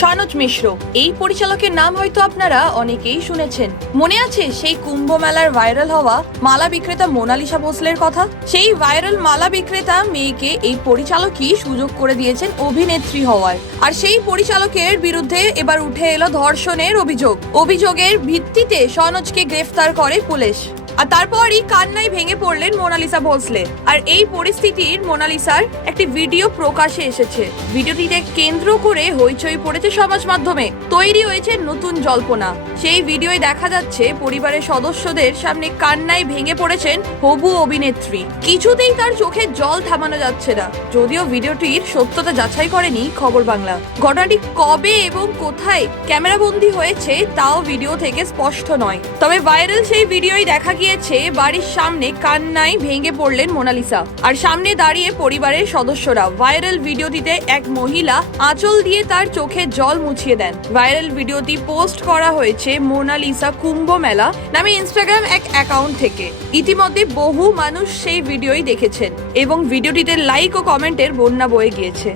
সনজ মিশ্র। এই পরিচালকের নাম হয়তো আপনারা অনেকেই শুনেছেন। মনে আছে সেই কুম্ভ মেলার ভাইরাল হওয়া মালা বিক্রেতা মোনালিসা ভোসলের কথা? সেই ভাইরাল মালা বিক্রেতা মেয়েকে এই পরিচালকই সুযোগ করে দিয়েছেন অভিনেত্রী হওয়ার। আর সেই পরিচালকের বিরুদ্ধে এবার উঠে এলো ধর্ষণের অভিযোগ। অভিযোগের ভিত্তিতে সনজকে গ্রেফতার করে পুলিশ। আর তারপরই কান্নাই ভেঙে পড়লেন মোনালিসা ভোসলে। আর এই পরিস্থিতির মোনালিসার একটি ভিডিও প্রকাশে এসেছে। ভিডিওটিতে কেন্দ্র করে হইচই পড়েছে সমাজ মাধ্যমে। তৈরি হয়েছে নতুন জল্পনা। সেই ভিডিওয় দেখা যাচ্ছে পরিবারের সদস্যদের সামনে কান্নায় ভেঙে পড়েছেন হবু অভিনেত্রী। কিছুতেই তার চোখে জল থামানো যাচ্ছে না। যদিও ভিডিওটির সত্যতা যাচাই করেনি খবর বাংলা। ঘটনাটি কবে এবং কোথায় ক্যামেরাবন্দি হয়েছে তাও ভিডিও থেকে স্পষ্ট নয়। তবে ভাইরাল সেই ভিডিওই দেখা গিয়েছে, বাড়ির সামনে কান্নায় ভেঙে পড়লেন মোনালিসা। আর সামনে দাঁড়িয়ে পরিবারের সদস্যরা। ভাইরাল ভিডিওটিতে এক মহিলা আঁচল দিয়ে তার চোখে জল মুছিয়ে দেন। ভাইরাল ভিডিওটি পোস্ট করা হয়েছে মোনালিসা কুম্ভ মেলা নামে ইনস্টাগ্রাম এক অ্যাকাউন্ট থেকে। ইতিমধ্যে বহু মানুষ সেই ভিডিওই দেখেছেন এবং ভিডিওটিতে লাইক ও কমেন্টের বন্যা বয়ে গিয়েছে।